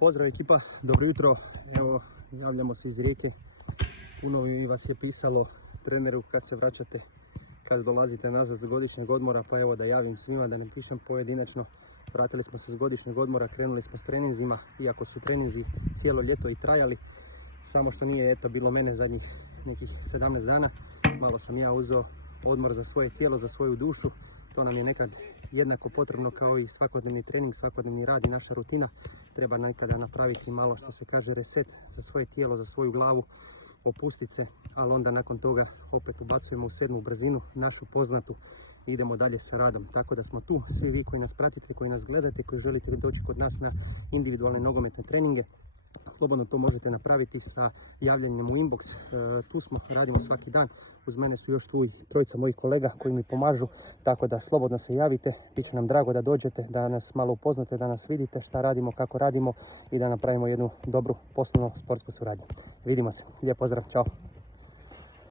Pozdrav ekipa, dobro jutro. Evo, javljamo se iz Rijeke. Puno mi vas je pisalo treneru kad se vraćate, kad dolazite nazad s godišnjeg odmora, pa evo da javim svima, da nam pišem pojedinačno. Vratili smo se s godišnjeg odmora, krenuli smo s treninzima, iako su treninzi cijelo ljeto i trajali. Samo što nije bilo mene zadnjih nekih 17 dana. Malo sam ja uzeo odmor za svoje tijelo, za svoju dušu. To nam je nekad jednako potrebno kao i svakodnevni trening, svakodnevni rad i naša rutina. Treba nekada napraviti malo, što se kaže, reset za svoje tijelo, za svoju glavu, opustiti se, ali onda nakon toga opet ubacujemo u 7. brzinu, našu poznatu, i idemo dalje sa radom. Tako da smo tu, svi vi koji nas pratite, koji nas gledate, koji želite doći kod nas na individualne nogometne treninge. Slobodno to možete napraviti sa javljanjem u inbox. Tu smo, radimo svaki dan. Uz mene su još tu i trojica mojih kolega koji mi pomažu, tako da slobodno se javite. Biće nam drago da dođete, da nas malo upoznate, da nas vidite šta radimo, kako radimo i da napravimo jednu dobru poslovno sportsku suradnju. Vidimo se. Lijep pozdrav, čao.